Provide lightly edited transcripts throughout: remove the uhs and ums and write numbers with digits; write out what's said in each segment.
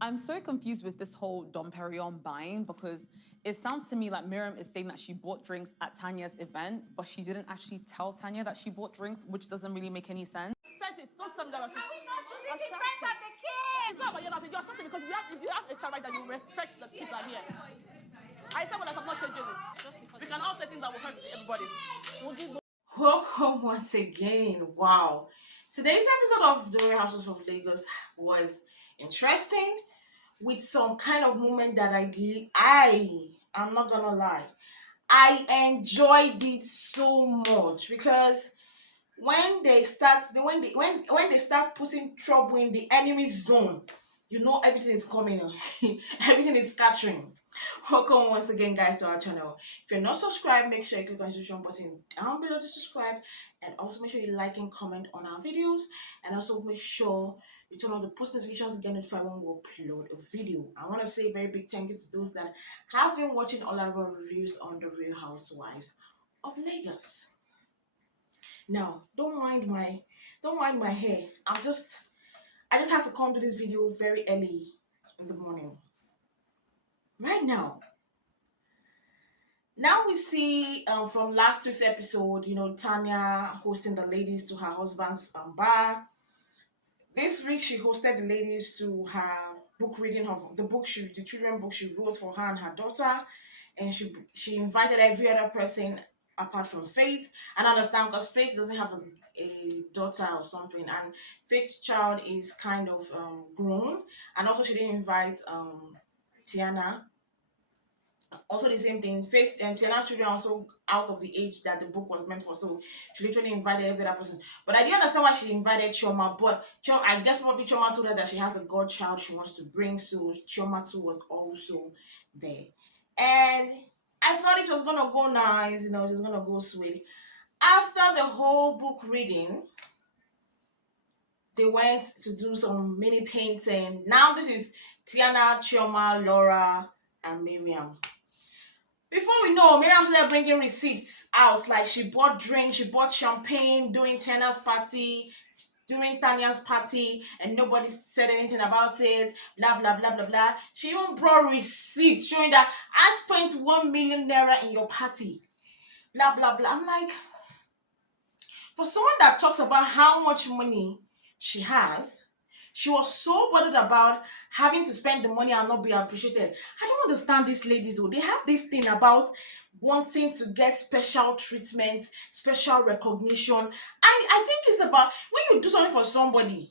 I'm so confused with this whole Dom Perignon buying because it sounds to me like Miriam is saying that she bought drinks at Tanya's event, but she didn't actually tell Tanya that she bought drinks, which doesn't really make any sense. Said it's not something that can we not do this in front of the kids? It's not about you're something because if you have a child right that you respect the kids are here. I said well, I'm not changing it. We can all say things that will hurt everybody. Would you Welcome once again. Wow. Today's episode of The Real Houses of Lagos was interesting with some kind of moment that I'm not gonna lie. I enjoyed it so much because when they start when they start putting trouble in the enemy zone, you know everything is coming. Everything is scattering. Welcome once again, guys, to our channel. If you're not subscribed, make sure you click on the subscription button down below to subscribe, and also make sure you like and comment on our videos, and also make sure you turn on the post notifications to get notified when we upload a video. I want to say a very big thank you to those that have been watching all our reviews on the Real Housewives of Lagos. Now, don't mind my hair. I just had to come to this video very early in the morning. Right now we see from last week's episode, Tania hosting the ladies to her husband's bar. This week she hosted the ladies to her book reading of the children book she wrote for her and her daughter, and she invited every other person apart from Faith. And I understand because Faith doesn't have a daughter or something, and Faith's child is kind of grown, and also she didn't invite Tiannah. Also the same thing, Faith and Tiannah's children are also out of the age that the book was meant for, so she literally invited every other person. But I didn't understand why she invited Chioma, but I guess probably Chioma told her that she has a godchild she wants to bring, so Chioma too was also there. And I thought it was gonna go nice, it was gonna go sweet. After the whole book reading, they went to do some mini painting. Now this is Tiannah, Chioma, Laura, and Miriam. Before we know, Miriam started bringing receipts out. Like she bought drinks, she bought champagne during Tiannah's party, during Tania's party, and nobody said anything about it. Blah blah blah blah blah. She even brought receipts showing that I spent 1 million naira in your party. Blah blah blah. I'm like, for someone that talks about how much money she has, she was so bothered about having to spend the money and not be appreciated. I don't understand these ladies though. They have this thing about wanting to get special treatment, special recognition. I think it's about when you do something for somebody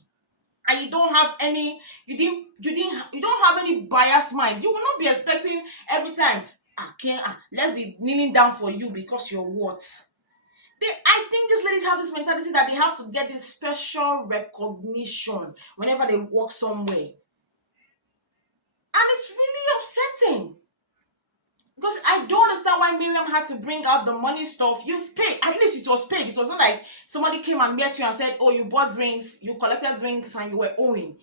and you don't have any, you don't have any biased mind. You will not be expecting every time, let's be kneeling down for you because you're what? I think these ladies have this mentality that they have to get this special recognition whenever they walk somewhere. And it's really upsetting. Because I don't understand why Miriam had to bring out the money stuff. You've paid. At least it was paid. It was not like somebody came and met you and said, oh, you bought drinks, you collected drinks, and you were owing.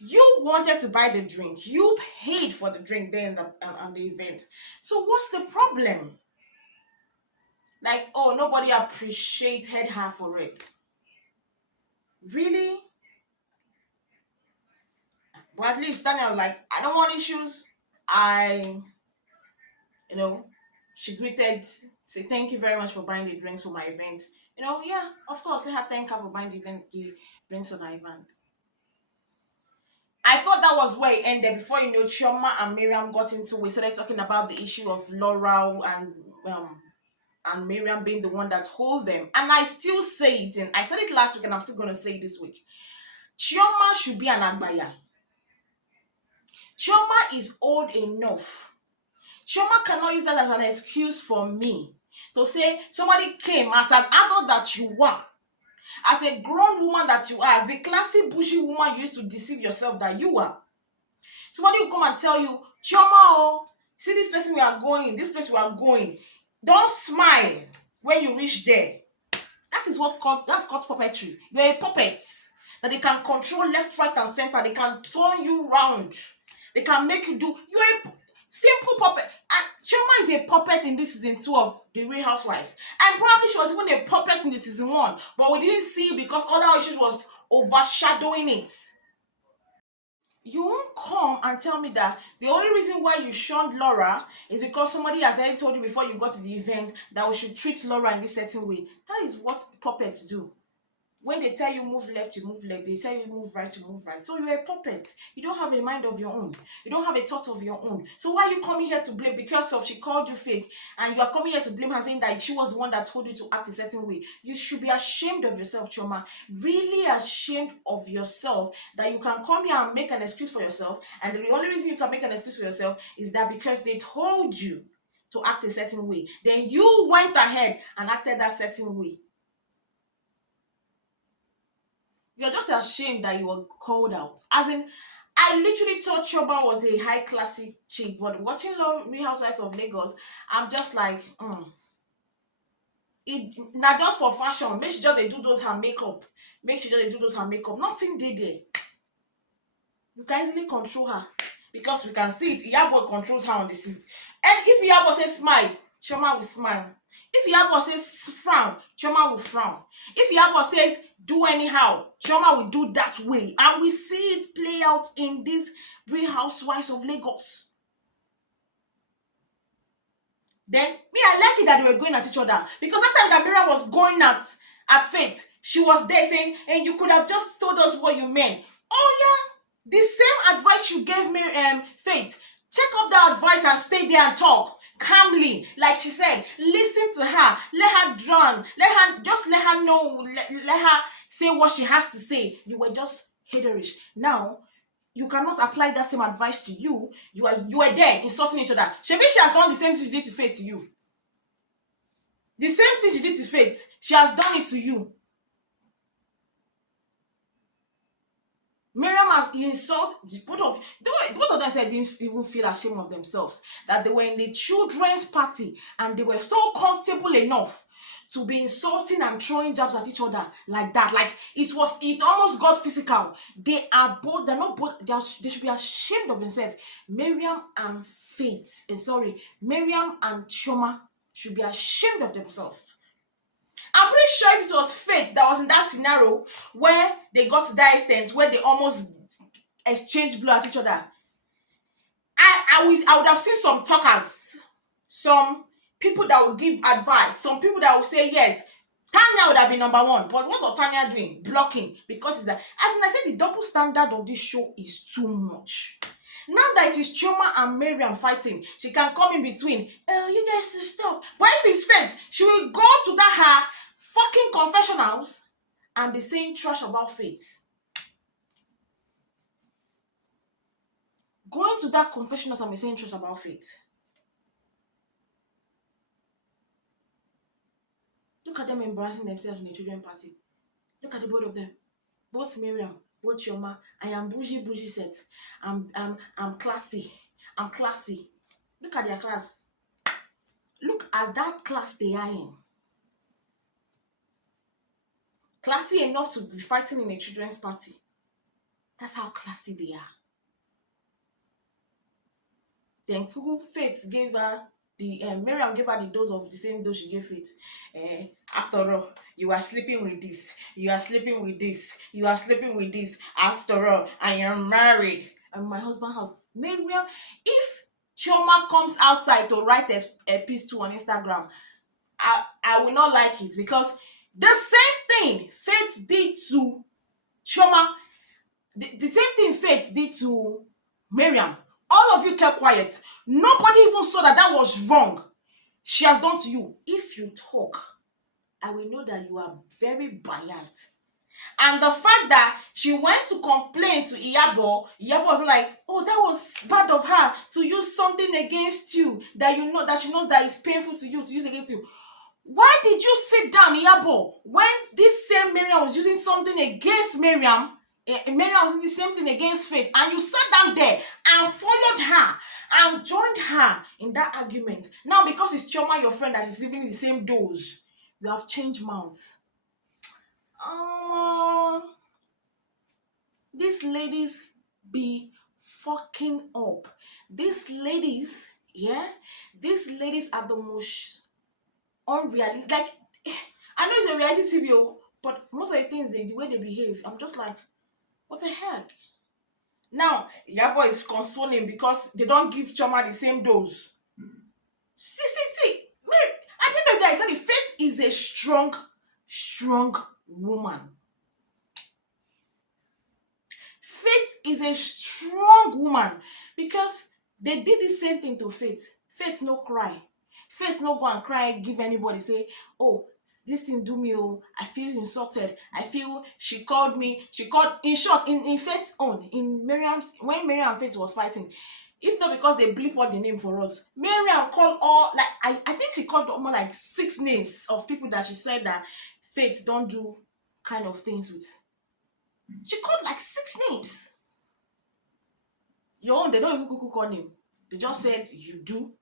You wanted to buy the drink. You paid for the drink there in the event. So what's the problem? Like, oh, nobody appreciated her for it. Really? But at least Tania was like, I don't want issues. She greeted, say thank you very much for buying the drinks for my event. Yeah, of course, let her thank her for buying the drinks for my event. I thought that was where it ended before, Chioma and Miriam got into it. Started talking about the issue of Laura and Miriam being the one that told them. And I still say it, and I said it last week and I'm still going to say it this week. Chioma should be an Agbaya. Chioma is old enough. Chioma cannot use that as an excuse for me to say somebody came as an adult that you are, as a grown woman that you are, as the classy bushy woman you used to deceive yourself that you are. Somebody will come and tell you, Chioma, oh, see this person we are going, this place we are going. Don't smile when you reach there. That's called puppetry. You're a puppet that they can control left, right, and center. They can turn you round. They can make you do. You're a simple puppet. And Chioma is a puppet in this season 2 of The Real Housewives. And probably she was even a puppet in the season 1. But we didn't see it because other issues was overshadowing it. you won't come and tell me that the only reason why you shunned Laura is because somebody has already told you before you got to the event that we should treat Laura in this certain way. That is what puppets do. When they tell you move left, you move left. They tell you move right, you move right. So you're a puppet. You don't have a mind of your own. You don't have a thought of your own. So why are you coming here to blame because of she called you fake and you are coming here to blame her saying that she was the one that told you to act a certain way? You should be ashamed of yourself, Chioma. Really ashamed of yourself that you can come here and make an excuse for yourself. And the only reason you can make an excuse for yourself is that because they told you to act a certain way. Then you went ahead and acted that certain way. You're just ashamed that you were called out. As in, I literally thought Chioma was a high classy chick, but watching Real Housewives of Lagos, I'm just like, it not just for fashion. Make sure just they do those her makeup. Make sure just they do those her makeup. Nothing did there. You can easily control her because we can see it. Iyabo controls her on the seat. And if Iyabo says smile, Chioma will smile. If Iyabo says frown, Chioma will frown. If Iyabo says do anyhow, Chioma will do that way. And we see it play out in these Real Housewives of Lagos. Then, me, I like it that they were going at each other. Because that time that Miriam was going at Faith, she was there saying, and you could have just told us what you meant. Oh, yeah. The same advice you gave me, Faith. Take up that advice and stay there and talk calmly, like she said. Listen to her, let her drown, let her know, let her say what she has to say. You were just haterish. Now you cannot apply that same advice to you. You are there insulting each other. Maybe she has done the same thing she did to Faith to you. The same thing she did to Faith, she has done it to you. Miriam has insulted both of them said didn't even feel ashamed of themselves that they were in the children's party and they were so comfortable enough to be insulting and throwing jabs at each other like that. Like it almost got physical. They should be ashamed of themselves. Miriam and Chioma should be ashamed of themselves. I'm pretty sure if it was Faith that was in that scenario where they got to that extent, where they almost exchanged blow at each other, I would have seen some talkers, some people that would give advice, some people that would say yes. Tania would have been number one, but what was Tania doing? Blocking, because it's that. As I said, the double standard on this show is too much. Now that it is Chioma and Miriam fighting, she can come in between. Oh, you guys to stop. But if it's Faith, she will go to that her fucking confessionals and be saying trash about Faith. Going to that confessionals and be saying trash about Faith. Look at them embarrassing themselves in a children's party. Look at the both of them. Both Miriam, both Chioma. I am bougie set. I'm classy. I'm classy. Look at their class. Look at that class they are in. Classy enough to be fighting in a children's party. That's how classy they are. Then Faith gave her Miriam gave her the dose of the same dose she gave Faith. After all, you are sleeping with this. You are sleeping with this. You are sleeping with this. After all, I am married. And my husband's house. Miriam, if Chioma comes outside to write a piece to on Instagram, I will not like it because the same thing Faith did to Chioma, the same thing Faith did to Miriam. All of you kept quiet. Nobody even saw that was wrong. She has done to you. If you talk, I will know that you are very biased. And the fact that she went to complain to Iyabo was like, oh, that was bad of her to use something against you that she knows that it's painful to you to use against you. Why did you sit down, Iyabo, when this same Miriam was using something against Miriam? Miriam was doing the same thing against Faith, and you sat down there and followed her and joined her in that argument. Now, because it's Chioma, your friend, that is living in the same dose, you have changed mounts. These ladies be fucking up. These ladies are the most unrealistic. Like, I know it's a reality TV, but most of the things, the way they behave, I'm just like, what the heck? Now, Iyabo is consoling because they don't give Chioma the same dose. See. At the end of the day, I said Faith is a strong woman. Faith is a strong woman because they did the same thing to Faith. Faith no cry. Faith no go and cry, give anybody, say, oh, this thing do me, oh, I feel insulted. I feel she called me. She called, in short, in Faith's own, in Miriam's, when Miriam and Faith was fighting, if not because they bleep out the name for us, Miriam called all, like, I think she called more like 6 names of people that she said that Faith don't do kind of things with. She called like 6 names. Your own, they don't even call him. They just said you do.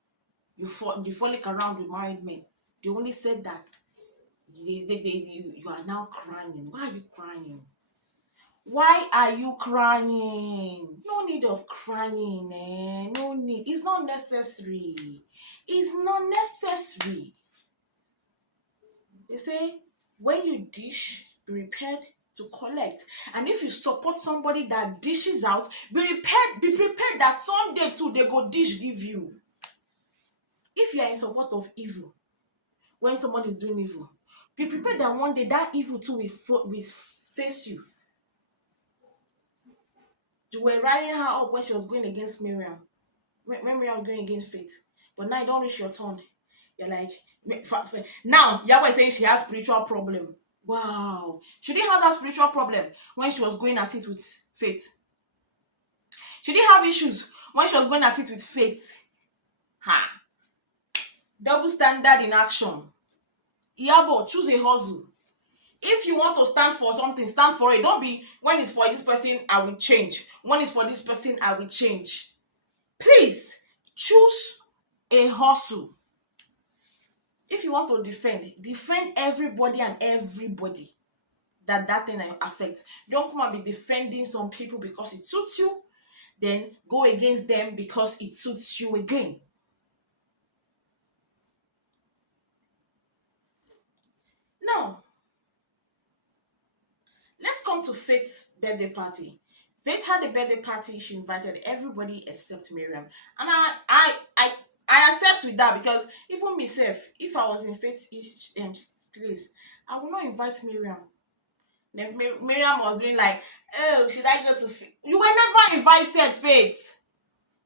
You frolic around with married men. They only said that you are now crying. Why are you crying? Why are you crying? No need of crying, eh? No need. It's not necessary. It's not necessary. They say when you dish, be prepared to collect. And if you support somebody that dishes out, be prepared that someday too they go dish give you. If you are in support of evil, when somebody is doing evil, be prepared that one day that evil too will face you. You were riding her up when she was going against Miriam. When Miriam was going against Faith. But now you don't reach your turn. You're like, now Iyabo is saying she has spiritual problem. Wow. She didn't have that spiritual problem when she was going at it with Faith. She didn't have issues when she was going at it with Faith. Ha. Double standard in action. Iyabo, choose a hustle. If you want to stand for something, stand for it. Don't be, when it's for this person, I will change. When it's for this person, I will change. Please, choose a hustle. If you want to defend everybody and everybody that thing affects. Don't come and be defending some people because it suits you, then go against them because it suits you again. Now, let's come to Faith's birthday party. Faith had a birthday party. She invited everybody except Miriam, and I accept with that because even myself, if I was in Faith's place, I would not invite Miriam. And if Miriam was doing like, oh, should I go to Faith? You were never invited, Faith.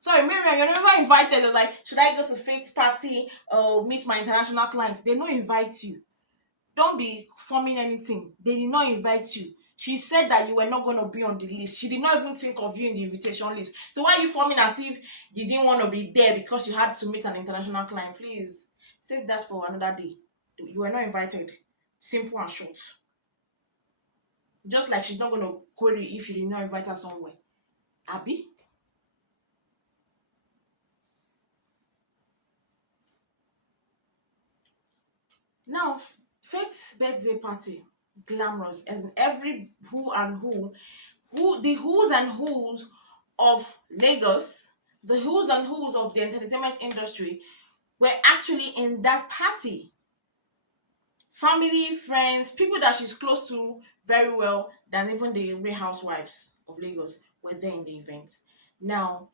Sorry, Miriam, you're never invited. You're like, should I go to Faith's party or meet my international clients? They don't invite you. Don't be forming anything. They did not invite you. She said that you were not going to be on the list. She did not even think of you in the invitation list. So why are you forming as if you didn't want to be there because you had to meet an international client? Please, save that for another day. You were not invited. Simple and short. Just like she's not going to query if you did not invite her somewhere. Abby? Now, Faith's birthday party, glamorous, and every the who's and who's of Lagos, the who's and who's of the entertainment industry were actually in that party. Family, friends, people that she's close to very well than even the Real Housewives of Lagos were there in the event. Now,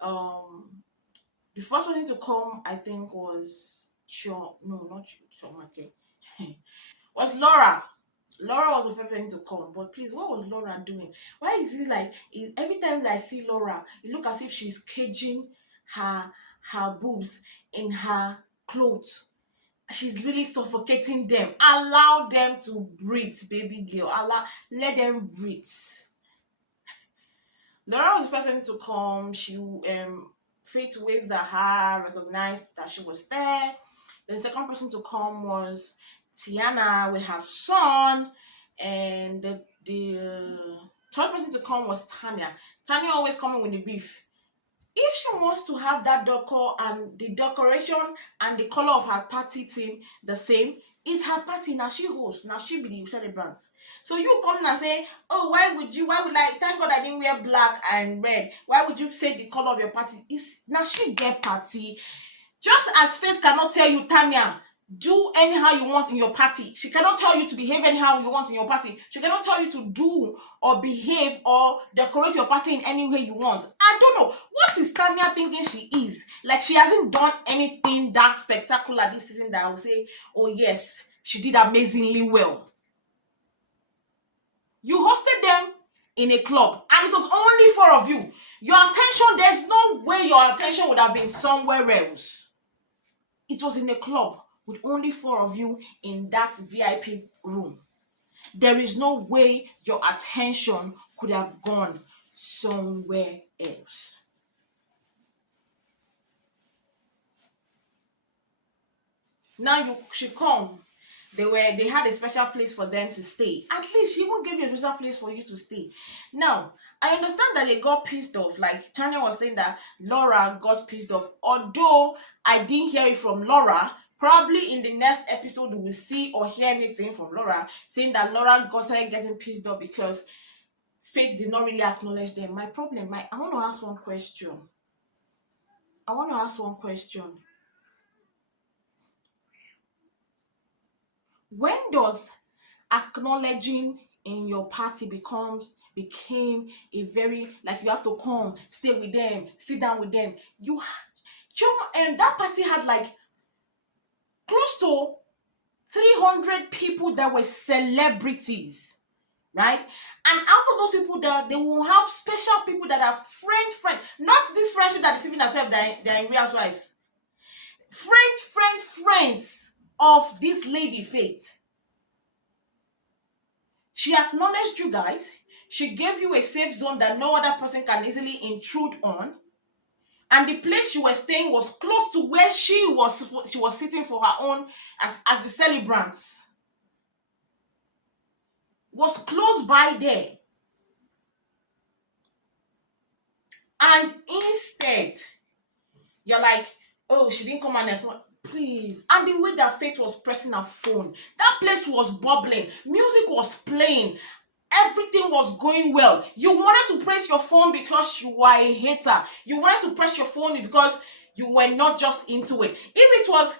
the first person to come, I think, was not Chioma, okay. Was Laura. Laura was the first person to come, but please, what was Laura doing? Why is it like every time that I see Laura, it look as if she's caging her boobs in her clothes. She's really suffocating them. Allow them to breathe, baby girl. Let them breathe. Laura was the first person to come. She Faith waved at her, recognized that she was there. Then the second person to come was Tiannah with her son, and the third person to come was Tania. Tania always coming with the beef. If she wants to have that decor and the decoration and the color of her party theme the same, it's her party. Now she hosts. Now she be the celebrant. So you come and say, oh, why would I, thank God I didn't wear black and red. Why would you say the color of your party? Now she get party. Just as Faith cannot tell you, Tania, do anyhow you want in your party. She cannot tell you to behave anyhow you want in your party. She cannot tell you to do or behave or decorate your party in any way you want. I don't know. What is Tania thinking she is? Like, she hasn't done anything that spectacular this season that I would say, oh yes, she did amazingly well. You hosted them in a club and it was only 4 of you. Your attention, there's no way your attention would have been somewhere else. It was in a club with only 4 of you in that VIP room. There is no way your attention could have gone somewhere else. Now you should come. They had a special place for them to stay. At least she even gave you a special place for you to stay. Now, I understand that they got pissed off. Like Tania was saying that Laura got pissed off. Although I didn't hear it from Laura, probably in the next episode we will see or hear anything from Laura saying that Laura started getting pissed off because Faith did not really acknowledge them. I want to ask one question. When does acknowledging in your party became a very, like, you have to come, stay with them, sit down with them? That party had like close to 300 people that were celebrities, right? And out of those people, that they will have special people that are friend, not this friendship that is even themselves, they're in real wives. Friends of this lady Faith. She acknowledged you guys. She gave you a safe zone that no other person can easily intrude on. And the place you were staying was close to where she was sitting for her own as the celebrant. Was close by there. And instead, you're like, oh, she didn't come and please. And the way that Faith was pressing her phone, that place was bubbling, music was playing, everything was going well. You wanted to press your phone because you were a hater. You wanted to press your phone because you were not just into it. If it was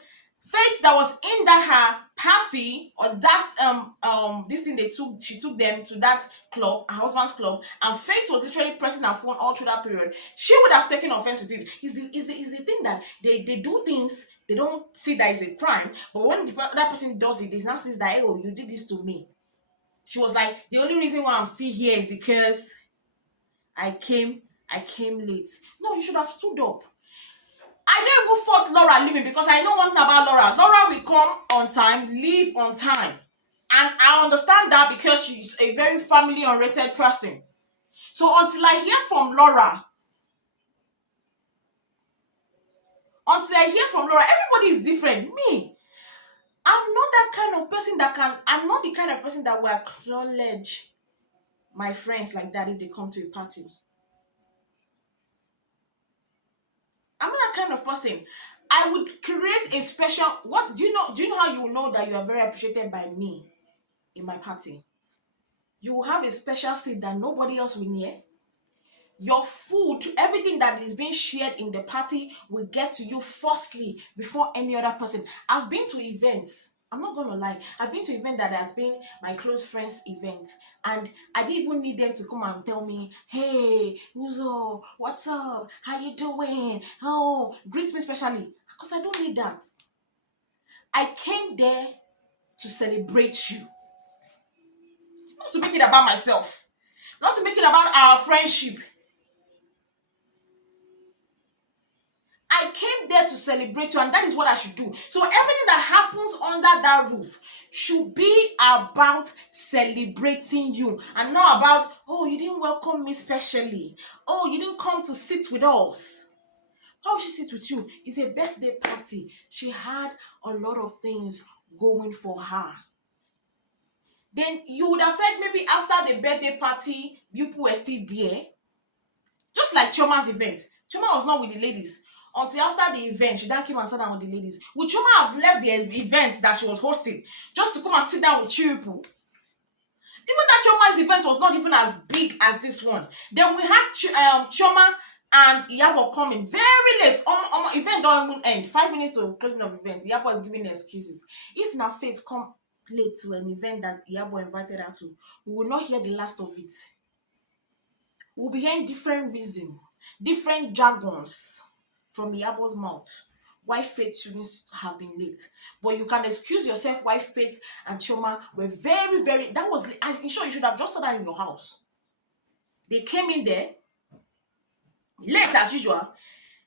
Faith that was in that her party, or that this thing she took them to that club, her husband's club, and Faith was literally pressing her phone all through that period, she would have taken offense with it. It's the thing that they do things, they don't see that it's a crime, but when that person does it, they now see that, oh, you did this to me. She was like, the only reason why I'm still here is because I came late. No, you should have stood up. I don't even fault Laura leaving, because I know one thing about Laura. Laura will come on time, leave on time. And I understand that because she's a very family-oriented person. So until I hear from Laura, everybody is different. Me, I'm not that kind of person I'm not the kind of person that will acknowledge my friends like that if they come to a party. I'm not that kind of person. I would create a special, do you know how you know that you are very appreciated by me in my party? You will have a special seat that nobody else will near. Your food, everything that is being shared in the party will get to you firstly before any other person. I've been to events. I'm not going to lie. I've been to event that has been my close friends' event. And I didn't even need them to come and tell me, hey, Uzo, what's up? How you doing? Oh, greet me specially. Because I don't need that. I came there to celebrate you. Not to make it about myself. Not to make it about our friendship. I came there to celebrate you, and that is what I should do. So everything that happens under that roof should be about celebrating you, and not about, oh, you didn't welcome me specially. Oh, you didn't come to sit with us. How she sit with you? It's a birthday party. She had a lot of things going for her. Then you would have said maybe after the birthday party, people were still there. Just like Chioma's event. Chioma was not with the ladies. Until after the event, she then came and sat down with the ladies. Would Chioma have left the event that she was hosting just to come and sit down with you people? Even that Chioma's event was not even as big as this one. Then we had Chioma And Iyabo coming very late. Event don't even end. 5 minutes to closing of event. Iyabo is giving excuses. If na Faith come late to an event that Iyabo invited her to, we will not hear the last of it. We'll be hearing different reasons, different jargons from Iyabo's mouth why Faith shouldn't have been late. But you can excuse yourself why Faith and Chioma were very, very. That was. I'm sure you should have just said that in your house. They came in there late as usual.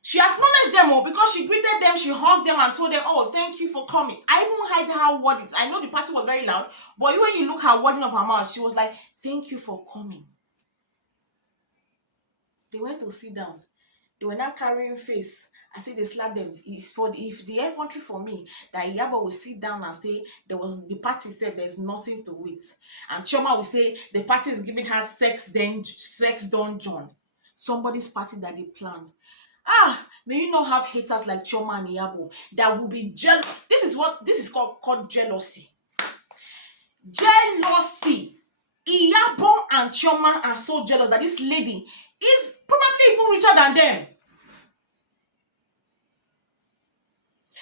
She acknowledged them all because she greeted them, she hugged them and told them, oh, thank you for coming. I even heard her wording. I know the party was very loud, but when you look her wording of her mouth, she was like, thank you for coming. They went to sit down. They were not carrying face. I say they slapped them. It's for if the infantry for me that Iyabo will sit down and say there was the party said there's nothing to it, and Chioma will say the party is giving her sex dungeon, somebody's party that they planned. May you not have haters like Chioma and Iyabo that will be jealous. This is called jealousy. Jealousy. Iyabo and Chioma are so jealous that this lady is probably even richer than them.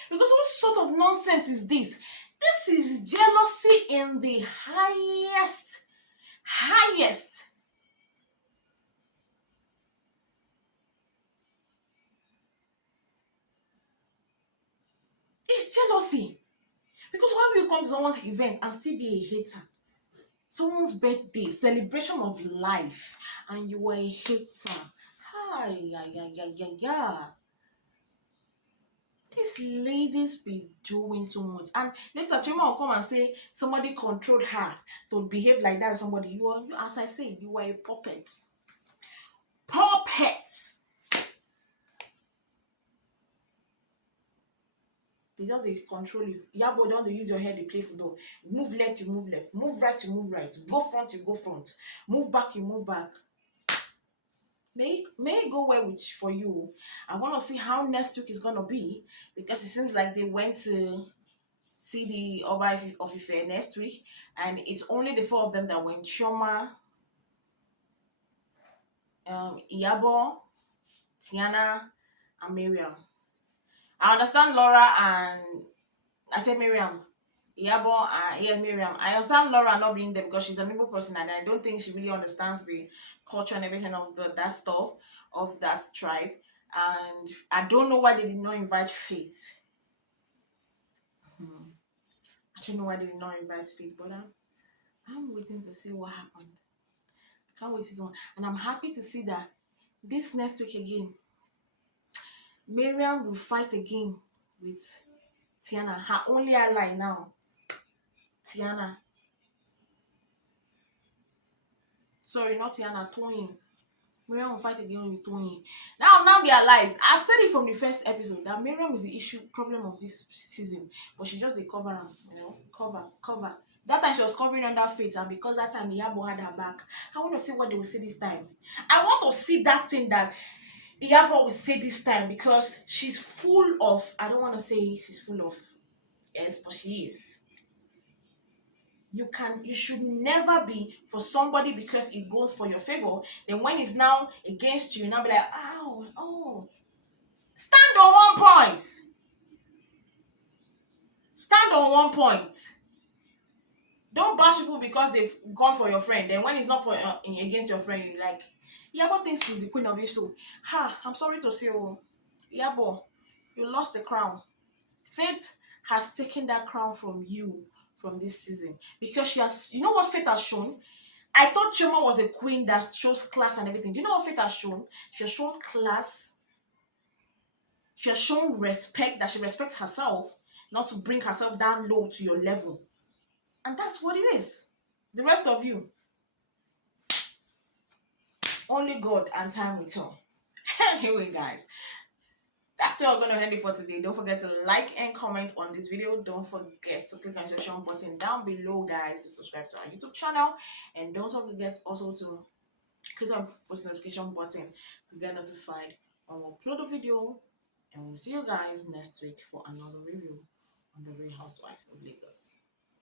Because what sort of nonsense is this? This is jealousy in the highest. It's jealousy. Because why will you come to someone's event and still be a hater? Someone's birthday, celebration of life, and you were a hater. These ladies be doing too much. And later, Chioma will come and say somebody controlled her to behave like that. Somebody, you as I say, you were a puppet. Puppets. They control you. Iyabo don't use your head, they play football. Move left, you move left. Move right, you move right. Go front, you go front. Move back, you move back. May it go well for you. I want to see how next week is gonna be, because it seems like they went to see the Oba of Ife next week, and it's only the 4 of them that went: Chioma, Iyabo, Tiannah, and Miriam. I understand Laura and I said Miriam. Iyabo, Miriam. I understand Laura not being there because she's a Igbo person, and I don't think she really understands the culture and everything of that stuff of that tribe. And I don't know why they did not invite Faith. I don't know why they did not invite Faith, but I'm waiting to see what happened. I can't wait to see one, and I'm happy to see that this next week again, Miriam will fight again with Tiannah, her only ally now. Tiannah. Sorry, not Tiannah, Tony. Miriam will fight again with Tony. Now they are lies. I've said it from the first episode that Miriam is the problem of this season, but she just cover them, cover. That time she was covering under Faith, and because that time Iyabo had her back. I want to see what they will say this time. I want to see that thing that Iyabo will say this time, because she's full of. I don't want to say she's full of. Yes, but she is. You should never be for somebody because it goes for your favor. Then when it's now against you, now be like, oh. Stand on one point. Stand on one point. Don't bash people because they've gone for your friend. Then when it's not for against your friend, you're like, Iyabo thinks she's the queen of this show. I'm sorry to say, Iyabo, you lost the crown. Faith has taken that crown from you from this season, because she has, you know what Faith has shown? I thought Chioma was a queen that shows class and everything. Do you know what Faith has shown? She has shown class. She has shown respect, that she respects herself, not to bring herself down low to your level. And that's what it is. The rest of you, only God and time will tell. Anyway, guys, that's all I'm going to end it for today. Don't forget to like and comment on this video. Don't forget to click on the subscription button down below, guys, to subscribe to our YouTube channel. And don't forget also to click on the post notification button to get notified when we upload a video. And we'll see you guys next week for another review on the Real Housewives of Lagos.